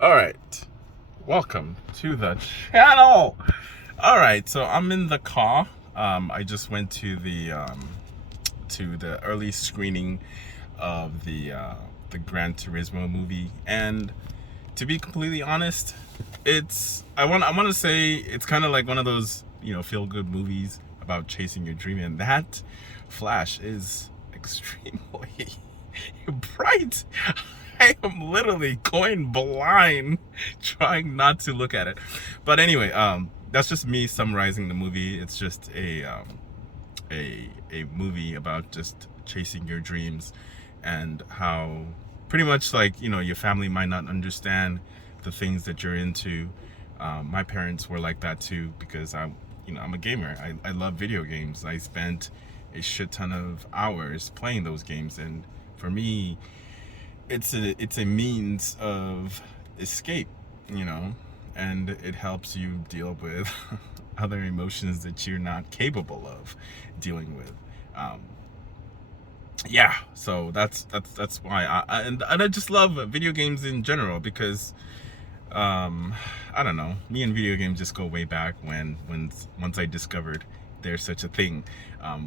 All right, welcome to the channel. All right, so I'm in the car. I just went to the early screening of the Gran Turismo movie, and to be completely honest, I want to say it's kind of like one of those feel good movies about chasing your dream, and that Flash is extremely bright. I am literally going blind trying not to look at it. But anyway, that's just me summarizing the movie. It's just a movie about just chasing your dreams and how pretty much like your family might not understand the things that you're into. My parents were like that too because I'm a gamer. I love video games. I spent a shit ton of hours playing those games, and for me it's a means of escape, you know, and it helps you deal with other emotions that you're not capable of dealing with. Um, yeah, so that's why and I just love video games in general because um, I don't know, me and video games just go way back when once I discovered there's such a thing,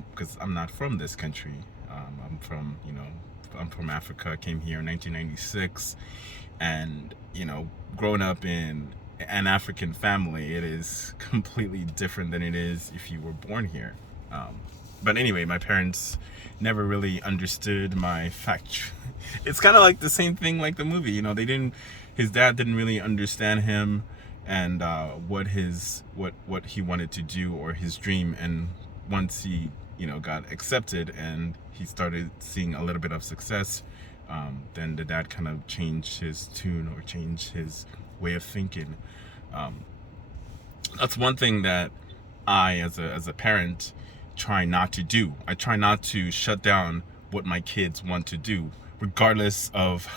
because I'm not from this country. I'm from Africa. Came here in 1996, and growing up in an African family, it is completely different than it is if you were born here. But anyway, my parents never really understood my fact. It's kind of like the same thing like the movie. They didn't. His dad didn't really understand him and what he wanted to do or his dream. And once he got accepted and he started seeing a little bit of success, then the dad kind of changed his tune or changed his way of thinking. Um, that's one thing that I, as a parent, try not to do. I try not to shut down what my kids want to do, regardless of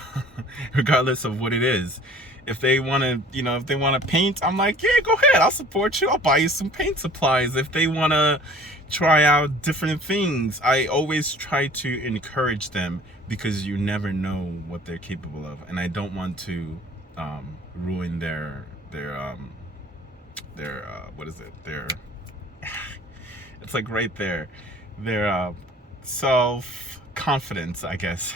regardless of what it is. If they want to, if they want to paint, I'm like, yeah, go ahead. I'll support you. I'll buy you some paint supplies. If they want to try out different things, I always try to encourage them because you never know what they're capable of, and I don't want to ruin their what is it? Their it's like right there. Their self confidence, I guess.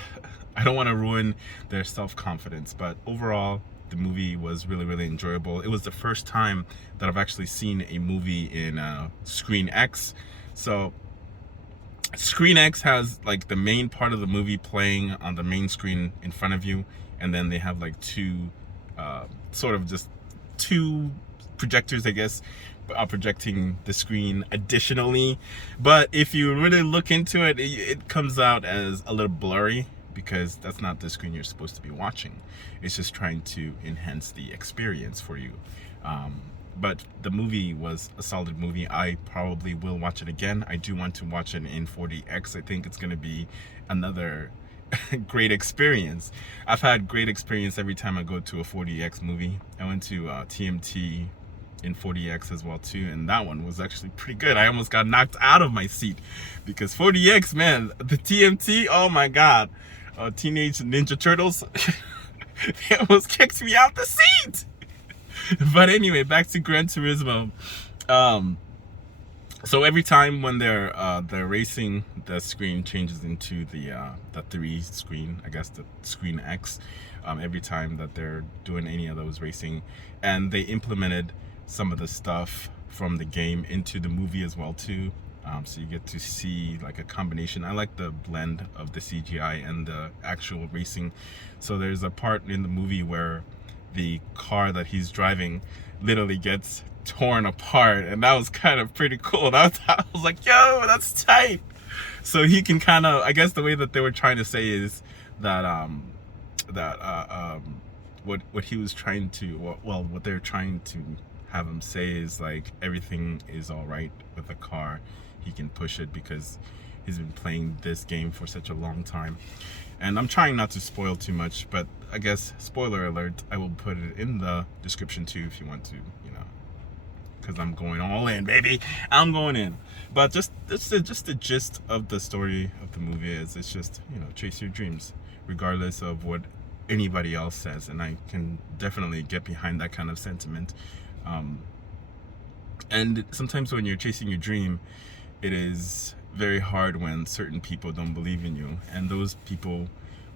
I don't want to ruin their self confidence, but overall, the movie was really, really enjoyable. It was the first time that I've actually seen a movie in Screen X. So Screen X has like the main part of the movie playing on the main screen in front of you, and then they have like sort of just two projectors, I guess, projecting the screen additionally. But if you really look into it, it comes out as a little blurry because that's not the screen you're supposed to be watching. It's just trying to enhance the experience for you. But the movie was a solid movie. I probably will watch it again. I do want to watch it in 40x. I think it's going to be another great experience. I've had great experience every time I go to a 40x movie. I went to TMT in 40x as well too, and that one was actually pretty good. I almost got knocked out of my seat because 40x, man, the TMT, oh my god, Teenage Ninja Turtles, they almost kicked me out the seat. But anyway, back to Gran Turismo. So every time when they're racing, the screen changes into the 3 screen, I guess the Screen X. Every time that they're doing any of those racing, and they implemented some of the stuff from the game into the movie as well too. So you get to see like a combination. I like the blend of the CGI and the actual racing. So there's a part in the movie where the car that he's driving literally gets torn apart, and that was kind of pretty cool. I was like, yo, that's tight. So he can kind of, I guess the way that they were trying to say is that what he was trying to, well, what they're trying to have him say is like everything is all right with the car. He can push it because he's been playing this game for such a long time. And I'm trying not to spoil too much, but I guess spoiler alert, I will put it in the description too if you want to, because I'm going all in, baby. I'm going in. But just the gist of the story of the movie is it's just chase your dreams, regardless of what anybody else says, and I can definitely get behind that kind of sentiment. Um, and sometimes when you're chasing your dream, it is very hard when certain people don't believe in you, and those people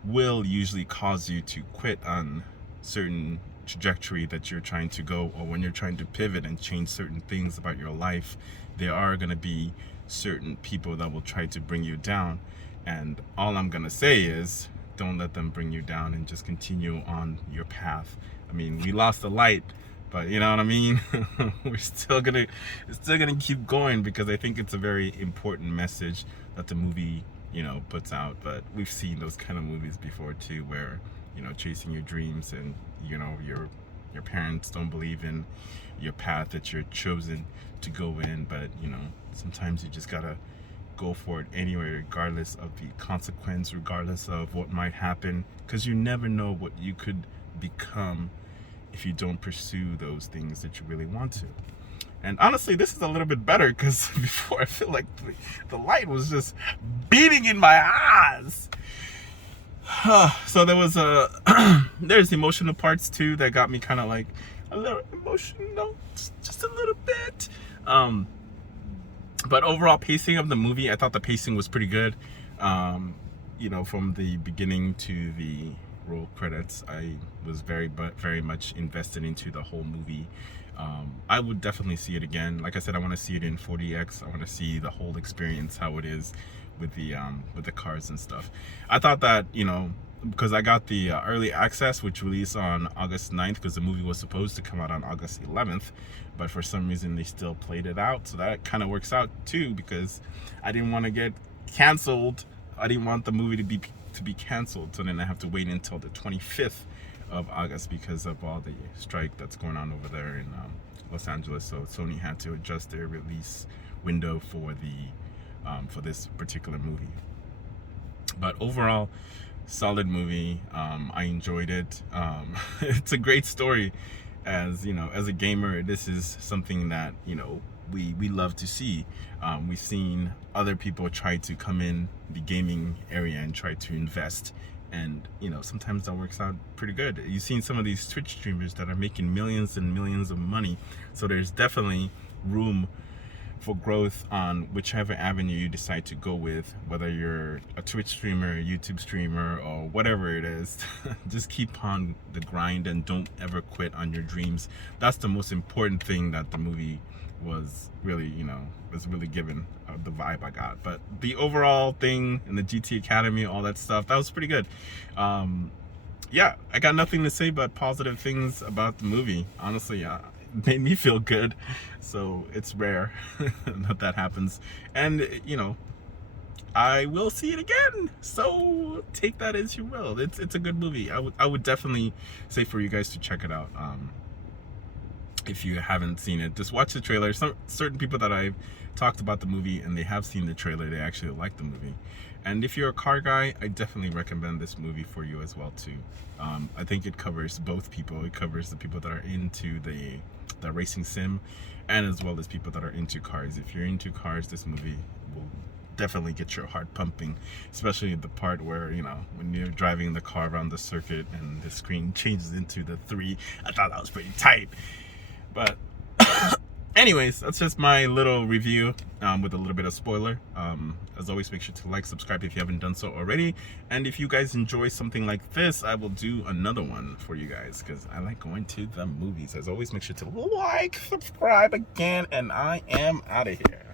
will usually cause you to quit on certain trajectory that you're trying to go, or when you're trying to pivot and change certain things about your life, there are going to be certain people that will try to bring you down. And all I'm going to say is, don't let them bring you down, and just continue on your path. I mean, we lost the light, but you know what I mean. we're still gonna keep going, because I think it's a very important message that the movie, puts out. But we've seen those kind of movies before too, where chasing your dreams, and your parents don't believe in your path that you're chosen to go in. But sometimes you just gotta go for it anyway, regardless of the consequence, regardless of what might happen, because you never know what you could become if you don't pursue those things that you really want to. And honestly, this is a little bit better, because before I feel like the light was just beating in my eyes. So there was there's emotional parts too that got me kind of like a little emotional, just a little bit. But overall pacing of the movie, I thought the pacing was pretty good. From the beginning to the roll credits, I was very much invested into the whole movie. I would definitely see it again. Like I said, I want to see it in 40x. I want to see the whole experience, how it is with the cars and stuff. I thought that, because I got the early access, which released on August 9th, because the movie was supposed to come out on August 11th, but for some reason they still played it out. So that kind of works out too, because I didn't want to get canceled. I didn't want the movie to be canceled. So then I have to wait until the 25th of August because of all the strike that's going on over there in Los Angeles. So Sony had to adjust their release window for this particular movie. But overall, solid movie. I enjoyed it. It's a great story. As a gamer, this is something that we love to see. We've seen other people try to come in the gaming area and try to invest, and sometimes that works out pretty good. You've seen some of these Twitch streamers that are making millions and millions of money. So there's definitely room for growth on whichever avenue you decide to go with, whether you're a Twitch streamer, a YouTube streamer, or whatever it is. Just keep on the grind and don't ever quit on your dreams. That's the most important thing that the movie was really, given the vibe I got. But the overall thing in the GT Academy, all that stuff, that was pretty good. Yeah, I got nothing to say but positive things about the movie. Honestly, it made me feel good. So it's rare that happens. And, I will see it again. So take that as you will. It's a good movie. I would definitely say for you guys to check it out. If you haven't seen it, just watch the trailer. Certain people that I've talked about the movie and they have seen the trailer, they actually like the movie. And if you're a car guy, I definitely recommend this movie for you as well too. I think it covers both people. It covers the people that are into the racing sim, and as well as people that are into cars. If you're into cars, this movie will definitely get your heart pumping, especially the part where when you're driving the car around the circuit and the screen changes into the 3. I thought that was pretty tight. But anyways, that's just my little review with a little bit of spoiler. As always, make sure to like, subscribe if you haven't done so already. And if you guys enjoy something like this, I will do another one for you guys, because I like going to the movies. As always, make sure to like, subscribe again, and I am out of here.